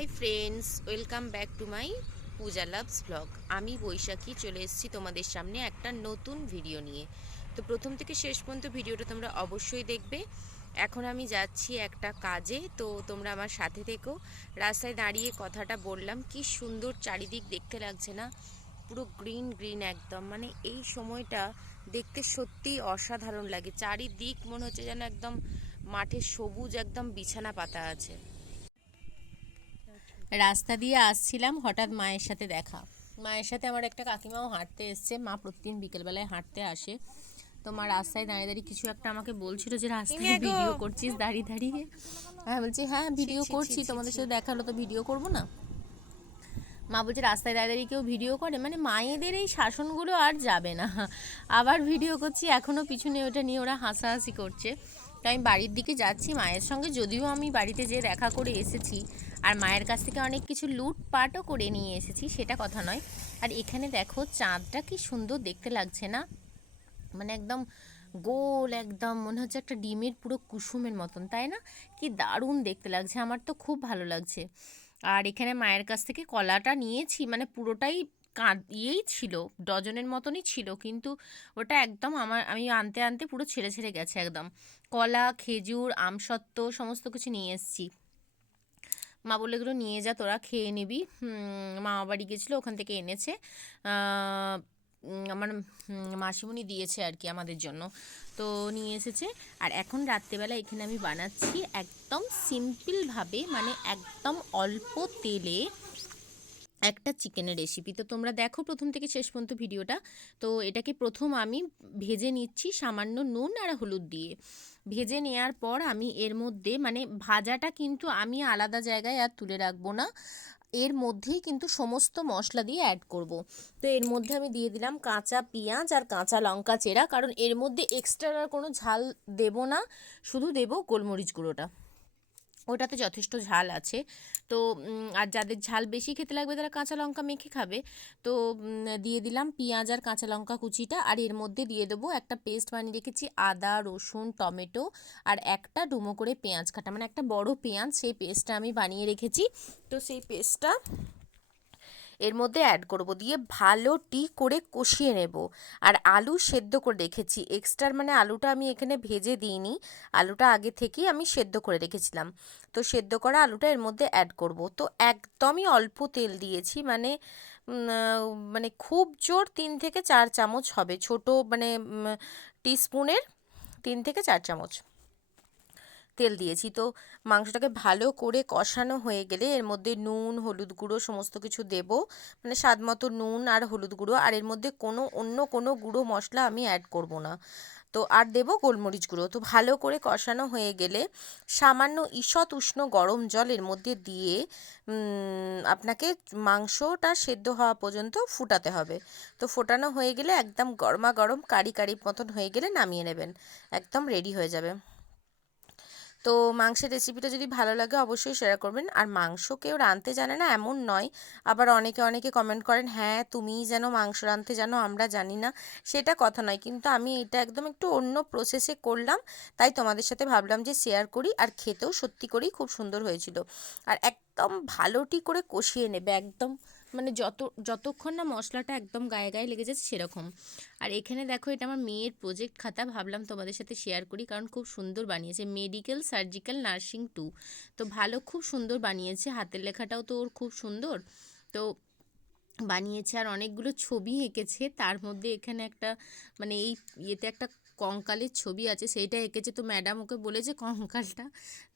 Hi friends, welcome back to my Puja loves blog. আমি বৈশাখী চলে এসেছি তোমাদের সামনে একটা নতুন ভিডিও নিয়ে। তো প্রথম থেকে শেষ পর্যন্ত ভিডিওটা তোমরা অবশ্যই দেখবে। এখন আমি যাচ্ছি একটা কাজে, তো তোমরা আমার সাথে থেকো। রাস্তায় দাঁড়িয়ে কথাটা বললাম, কি সুন্দর চারিদিক দেখতে লাগছে না? পুরো গ্রিন গ্রিন একদম, মানে এই সময়টা দেখতে সত্যিই অসাধারণ লাগে। চারিদিক মনে হচ্ছে যেন একদম মাঠে সবুজ একদম বিছানা পাতা আছে। রাস্তা দিয়ে আসছিলাম, হঠাৎ মায়ের সাথে দেখা। মায়ের সাথে আমার একটা কাকিমাও হাঁটতে এসছে। মা প্রতিদিন বিকেলবেলায় হাঁটতে আসে। তো মা রাস্তায় দাঁড়িয়ে দাঁড়িয়ে কিছু একটা আমাকে বলছিল যে রাস্তায় ভিডিও করছিস দাঁড়িয়ে দাঁড়িয়ে। হ্যাঁ বলছি, হ্যাঁ ভিডিও করছি, তোমাদের সাথে দেখা হলো তো ভিডিও করবো না? মা বলছে রাস্তায় দাঁড়িয়ে দাঁড়িয়ে কেউ ভিডিও করে? মানে মায়েদের এই শাসনগুলো আর যাবে না। আবার ভিডিও করছি, এখনও পিছনে ওটা নিয়ে ওরা হাসাহাসি করছে। তাই আমি বাড়ির দিকে যাচ্ছি মায়ের সঙ্গে, যদিও আমি বাড়িতে যেয়ে দেখা করে এসেছি আর মায়ের কাছ থেকে অনেক কিছু লুটপাটও করে নিয়ে এসেছি, সেটা কথা নয়। আর এখানে দেখো চাঁদটা কি সুন্দর দেখতে লাগছে না? মানে একদম গোল, একদম মনে হচ্ছে একটা ডিমের পুরো কুসুমের মতন, তাই না? কি দারুণ দেখতে লাগছে, আমার তো খুব ভালো লাগছে। আর এখানে মায়ের কাছ থেকে কলাটা নিয়েছি, মানে পুরোটাই ইয়েই ছিল, ডজনের মতনই ছিল, কিন্তু ওটা একদম আমি আনতে আনতে পুরো ছেড়ে ছেড়ে গেছে একদম। কলা, খেজুর, আমসত্ত্ব সমস্ত কিছু নিয়ে এসেছি। মা বলে এগুলো নিয়ে যা, তোরা খেয়ে নিবি। মামা বাড়ি গেছিলো, ওখান থেকে এনেছে। আমার মাসিমণি দিয়েছে আর কি আমাদের জন্য, তো নিয়ে এসেছে। আর এখন রাত্রেবেলা এখানে আমি বানাচ্ছি একদম সিম্পলভাবে, মানে একদম অল্প তেলে একটা চিকেনের রেসিপি। তো তোমরা দেখো প্রথম থেকে শেষ পর্যন্ত ভিডিওটা। তো এটাকে প্রথম আমি ভেজে নিচ্ছি সামান্য নুন আর হলুদ দিয়ে। ভেজে নেওয়ার পর আমি এর মধ্যে, মানে ভাজাটা কিন্তু আমি আলাদা জায়গায় আর তুলে রাখবো না, এর মধ্যেই কিন্তু সমস্ত মশলা দিয়ে অ্যাড করব। তো এর মধ্যে আমি দিয়ে দিলাম কাঁচা পেঁয়াজ আর কাঁচা লঙ্কা চেরা, কারণ এর মধ্যে এক্সট্রা আর কোনো ঝাল দেব না, শুধু দেব গোলমরিচ গুঁড়োটা, ওটাতে যথেষ্ট ঝাল আছে। তো আর যাদের ঝাল বেশি খেতে লাগবে তারা কাঁচা লঙ্কা মেখে খাবে। তো দিয়ে দিলাম পেঁয়াজ আর কাঁচা লঙ্কা কুচিটা, আর এর মধ্যে দিয়ে দেবো একটা পেস্ট বানিয়ে রেখেছি আদা, রসুন, টমেটো আর একটা ডুমো করে পেঁয়াজ কাটা, মানে একটা বড় পেঁয়াজ, সেই পেস্টটা আমি বানিয়ে রেখেছি। তো সেই পেস্টটা এর মধ্যে অ্যাড করব, দিয়ে ভালোটি করে কষিয়ে নেব। আর আলু সেদ্ধ করে রেখেছি এক্সট্রা, মানে আলুটা আমি এখানে ভেজে দিইনি, আলুটা আগে থেকেই আমি সেদ্ধ করে রেখেছিলাম। তো সেদ্ধ করা আলুটা এর মধ্যে অ্যাড করব। তো একদমই অল্প তেল দিয়েছি, মানে মানে খুব জোর 3 থেকে 4 চামচ হবে, ছোট মানে টিস্পুনের 3 থেকে 4 চামচ তেল দিয়েছি। তো মাংসটাকে ভালো করে কষানো হয়ে গেলে এর মধ্যে নুন, হলুদ গুঁড়ো সমস্ত কিছু দেব, মানে স্বাদ মতো নুন আর হলুদ গুঁড়ো, আর এর মধ্যে অন্য কোনো গুঁড়ো মশলা আমি অ্যাড করব না। তো আর দেব গোলমরিচ গুঁড়ো। তো ভালো করে কষানো হয়ে গেলে সামান্য ঈষৎ উষ্ণ গরম জল এর মধ্যে দিয়ে আপনাকে মাংসটা সেদ্ধ হওয়া পর্যন্ত ফুটাতে হবে। তো ফোটানো হয়ে গেলে একদম গরমা গরম কারি কারি মতন হয়ে গেলে নামিয়ে নেবেন, একদম রেডি হয়ে যাবে। তো মাংসের রেসিপিটা যদি ভালো লাগে অবশ্যই শেয়ার করবেন। আর মাংস কেউ রাঁধতে জানে না এমন নয়, আবার অনেকে কমেন্ট করেন হ্যাঁ তুমিই যেন মাংস রাঁধতে জানো আমরা জানি না, সেটা কথা নয়, কিন্তু আমি এটা একদম একটু অন্য প্রসেসে করলাম, তাই তোমাদের সাথে ভাবলাম যে শেয়ার করি। আর খেতেও সত্যি করেই খুব সুন্দর হয়েছিল। আর একদম ভালোটি করে কষিয়ে নেবে একদম, মানে যতক্ষণ না মশলাটা একদম গায়ে গায়ে লেগে যাচ্ছে সেরকম। আর এখানে দেখো, এটা আমার মেয়ের প্রজেক্ট খাতা, ভাবলাম তোমাদের সাথে শেয়ার করি, কারণ খুব সুন্দর বানিয়েছে, মেডিকেল সার্জিক্যাল নার্সিং 2। তো ভালো, খুব সুন্দর বানিয়েছে, হাতের লেখাটাও তো ওর খুব সুন্দর। তো বানিয়েছে আর অনেকগুলো ছবি এঁকেছে, তার মধ্যে এখানে একটা, মানে এই ইয়েতে একটা কঙ্কালের ছবি আছে, সেইটা এঁকেছে। তো ম্যাডাম ওকে বলেছে কঙ্কালটা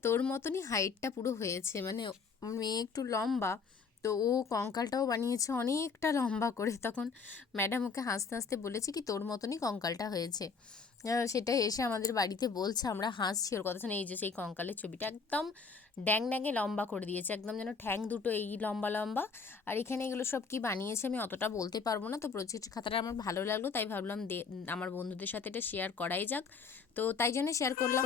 তোর মতনই হাইটটা পুরো হয়েছে, মানে মেয়ে একটু লম্বা, তো ও কঙ্কালটাও বানিয়েছে অনেকটা লম্বা করে। তখন ম্যাডাম ওকে হাসতে হাসতে বলেছে কি তোর মতনই কঙ্কালটা হয়েছে। সেটা এসে আমাদের বাড়িতে বলছে, আমরা হাসছি ওর কথা শুনে। এই যে সেই কঙ্কালের ছবিটা একদম ড্যাং ড্যাঙে লম্বা করে দিয়েছে, একদম যেন ঠ্যাং দুটো এই লম্বা লম্বা। আর এখানে এগুলো সব কি বানিয়েছে আমি অতটা বলতে পারবো না। তো প্রজেক্ট খাতাটা আমার ভালো লাগলো, তাই ভাবলাম আমার বন্ধুদের সাথে এটা শেয়ার করাই যাক, তো তাই জন্য শেয়ার করলাম।